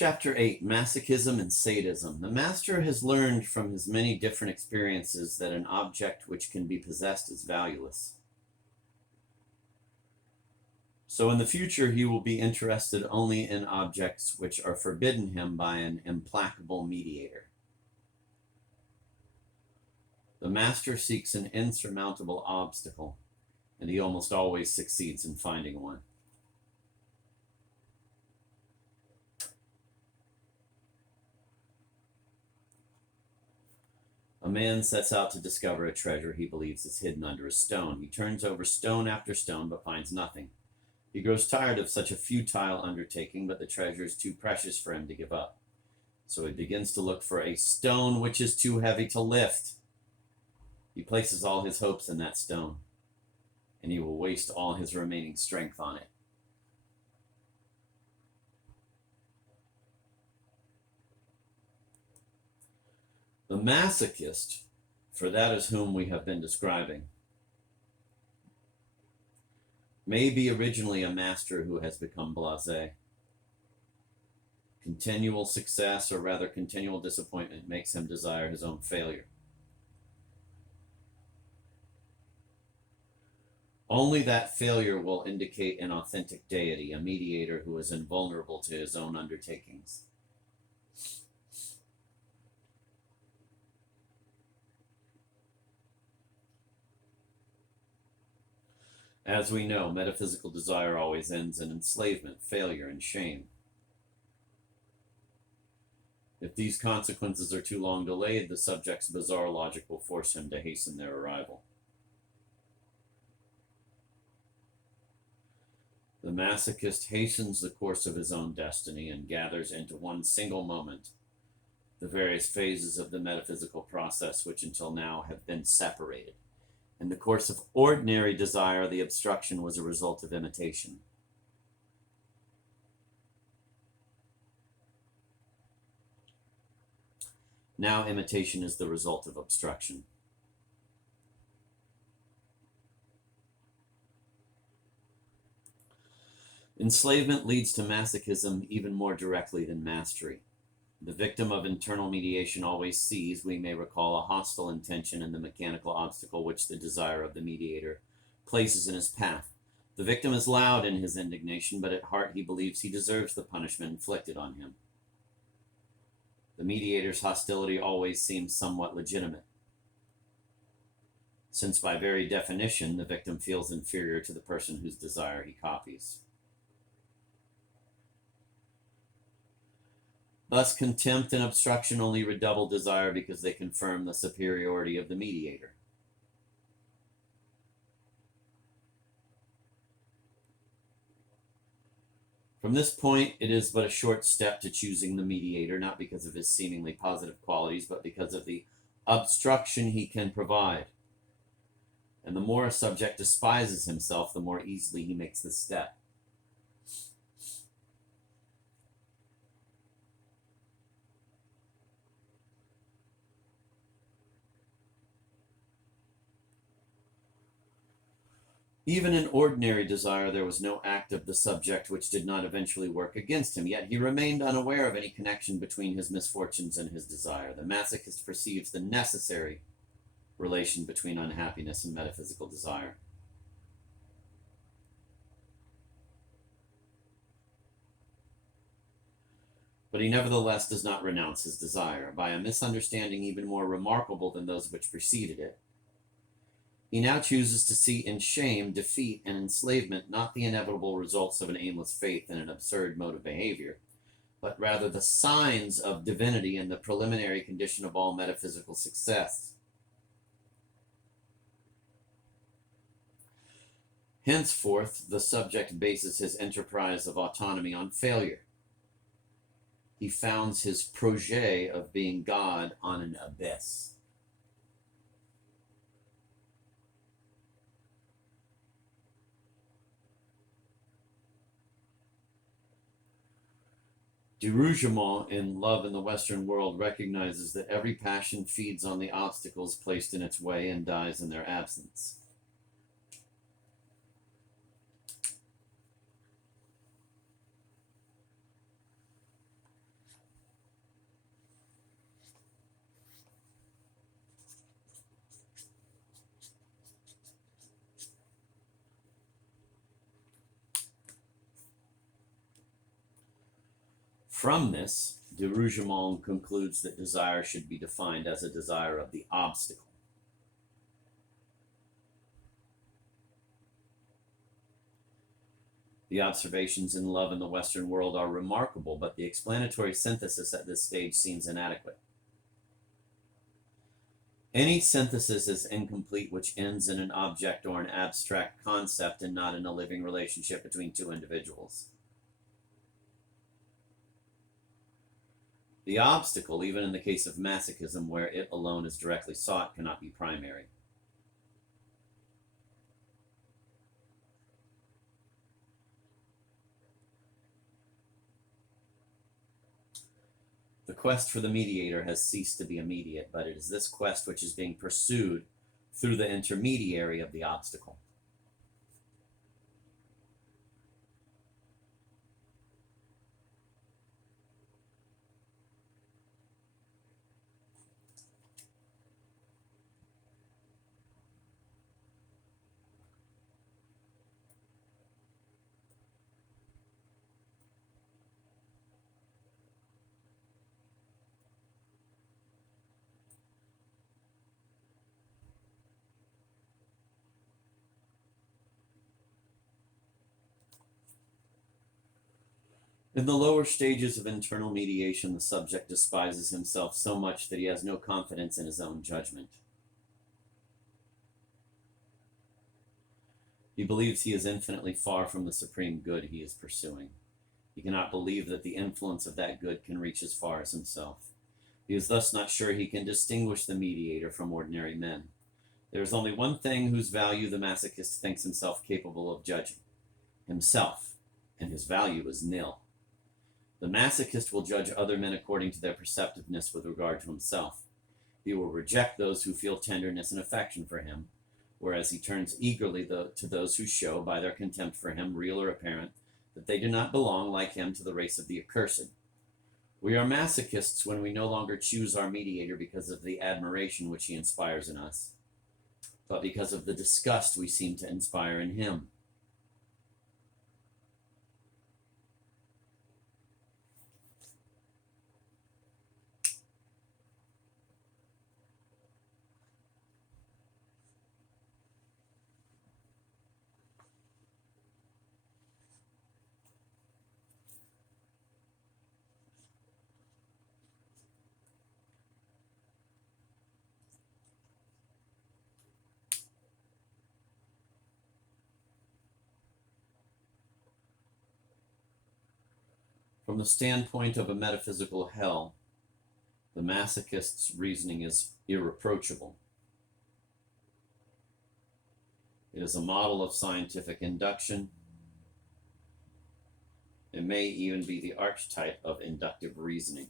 Chapter 8, Masochism and Sadism. The master has learned from his many different experiences that an object which can be possessed is valueless. So in the future, he will be interested only in objects which are forbidden him by an implacable mediator. The master seeks an insurmountable obstacle, and he almost always succeeds in finding one. A man sets out to discover a treasure he believes is hidden under a stone. He turns over stone after stone, but finds nothing. He grows tired of such a futile undertaking, but the treasure is too precious for him to give up. So he begins to look for a stone which is too heavy to lift. He places all his hopes in that stone, and he will waste all his remaining strength on it. The masochist, for that is whom we have been describing, may be originally a master who has become blasé. Continual success, or rather continual disappointment, makes him desire his own failure. Only that failure will indicate an authentic deity, a mediator who is invulnerable to his own undertakings. As we know, metaphysical desire always ends in enslavement, failure, and shame. If these consequences are too long delayed, the subject's bizarre logic will force him to hasten their arrival. The masochist hastens the course of his own destiny and gathers into one single moment the various phases of the metaphysical process which until now have been separated. In the course of ordinary desire, the obstruction was a result of imitation. Now imitation is the result of obstruction. Enslavement leads to masochism even more directly than mastery. The victim of internal mediation always sees, we may recall, a hostile intention in the mechanical obstacle which the desire of the mediator places in his path. The victim is loud in his indignation, but at heart he believes he deserves the punishment inflicted on him. The mediator's hostility always seems somewhat legitimate, since by very definition the victim feels inferior to the person whose desire he copies. Thus, contempt and obstruction only redouble desire because they confirm the superiority of the mediator. From this point, it is but a short step to choosing the mediator, not because of his seemingly positive qualities, but because of the obstruction he can provide. And the more a subject despises himself, the more easily he makes this step. Even in ordinary desire, there was no act of the subject which did not eventually work against him, yet he remained unaware of any connection between his misfortunes and his desire. The masochist perceives the necessary relation between unhappiness and metaphysical desire. But he nevertheless does not renounce his desire. By a misunderstanding even more remarkable than those which preceded it, he now chooses to see in shame, defeat, and enslavement not the inevitable results of an aimless faith in an absurd mode of behavior, but rather the signs of divinity and the preliminary condition of all metaphysical success. Henceforth, the subject bases his enterprise of autonomy on failure. He founds his projet of being God on an abyss. Dérougement in Love in the Western World recognizes that every passion feeds on the obstacles placed in its way and dies in their absence. From this, de Rougemont concludes that desire should be defined as a desire of the obstacle. The observations in love in the Western world are remarkable, but the explanatory synthesis at this stage seems inadequate. Any synthesis is incomplete which ends in an object or an abstract concept and not in a living relationship between two individuals. The obstacle, even in the case of masochism, where it alone is directly sought, cannot be primary. The quest for the mediator has ceased to be immediate, but it is this quest which is being pursued through the intermediary of the obstacle. In the lower stages of internal mediation, the subject despises himself so much that he has no confidence in his own judgment. He believes he is infinitely far from the supreme good he is pursuing. He cannot believe that the influence of that good can reach as far as himself. He is thus not sure he can distinguish the mediator from ordinary men. There is only one thing whose value the masochist thinks himself capable of judging: himself, and his value is nil. The masochist will judge other men according to their perceptiveness with regard to himself. He will reject those who feel tenderness and affection for him, whereas he turns eagerly to those who show, by their contempt for him, real or apparent, that they do not belong, like him, to the race of the accursed. We are masochists when we no longer choose our mediator because of the admiration which he inspires in us, but because of the disgust we seem to inspire in him. From the standpoint of a metaphysical hell, the masochist's reasoning is irreproachable. It is a model of scientific induction. It may even be the archetype of inductive reasoning.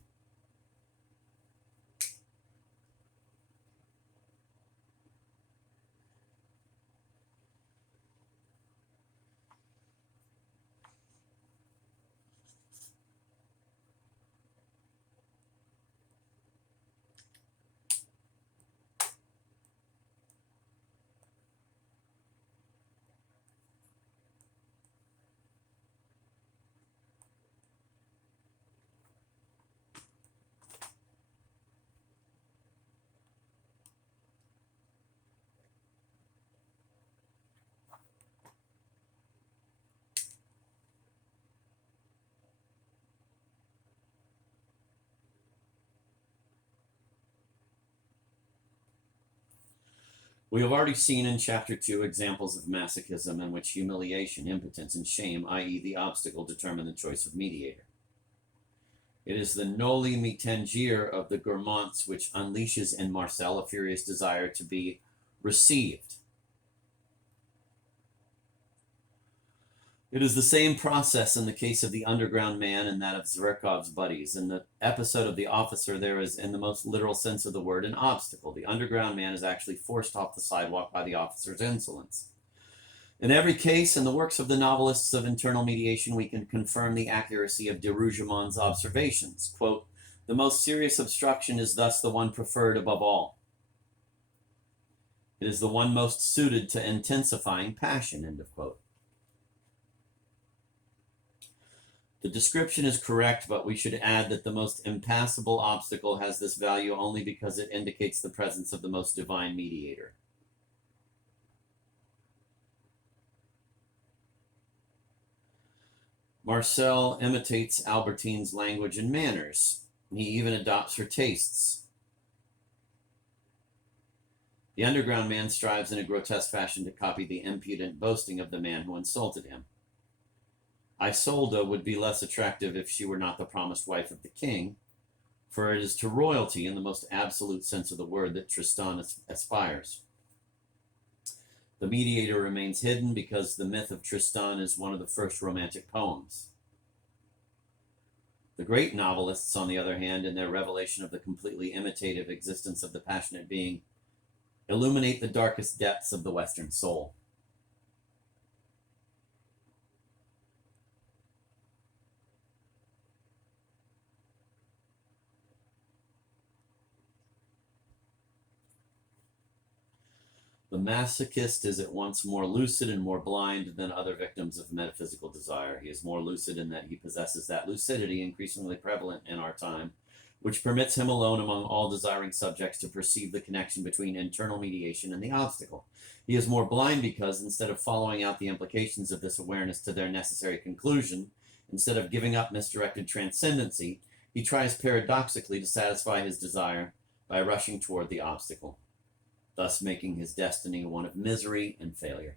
We have already seen in Chapter 2 examples of masochism in which humiliation, impotence, and shame, i.e. the obstacle, determine the choice of mediator. It is the noli me tangere of the gourmands which unleashes in Marcel a furious desire to be received. It is the same process in the case of the underground man and that of Zverkov's buddies. In the episode of the officer, there is, in the most literal sense of the word, an obstacle. The underground man is actually forced off the sidewalk by the officer's insolence. In every case, in the works of the novelists of internal mediation, we can confirm the accuracy of de Rougemont's observations. Quote, "The most serious obstruction is thus the one preferred above all. It is the one most suited to intensifying passion," end of quote. The description is correct, but we should add that the most impassable obstacle has this value only because it indicates the presence of the most divine mediator. Marcel imitates Albertine's language and manners. He even adopts her tastes. The underground man strives in a grotesque fashion to copy the impudent boasting of the man who insulted him. Isolde would be less attractive if she were not the promised wife of the king, for it is to royalty in the most absolute sense of the word that Tristan aspires. The mediator remains hidden because the myth of Tristan is one of the first romantic poems. The great novelists, on the other hand, in their revelation of the completely imitative existence of the passionate being, illuminate the darkest depths of the Western soul. The masochist is at once more lucid and more blind than other victims of metaphysical desire. He is more lucid in that he possesses that lucidity increasingly prevalent in our time, which permits him alone among all desiring subjects to perceive the connection between internal mediation and the obstacle. He is more blind because, instead of following out the implications of this awareness to their necessary conclusion, instead of giving up misdirected transcendency, he tries paradoxically to satisfy his desire by rushing toward the obstacle, thus making his destiny one of misery and failure.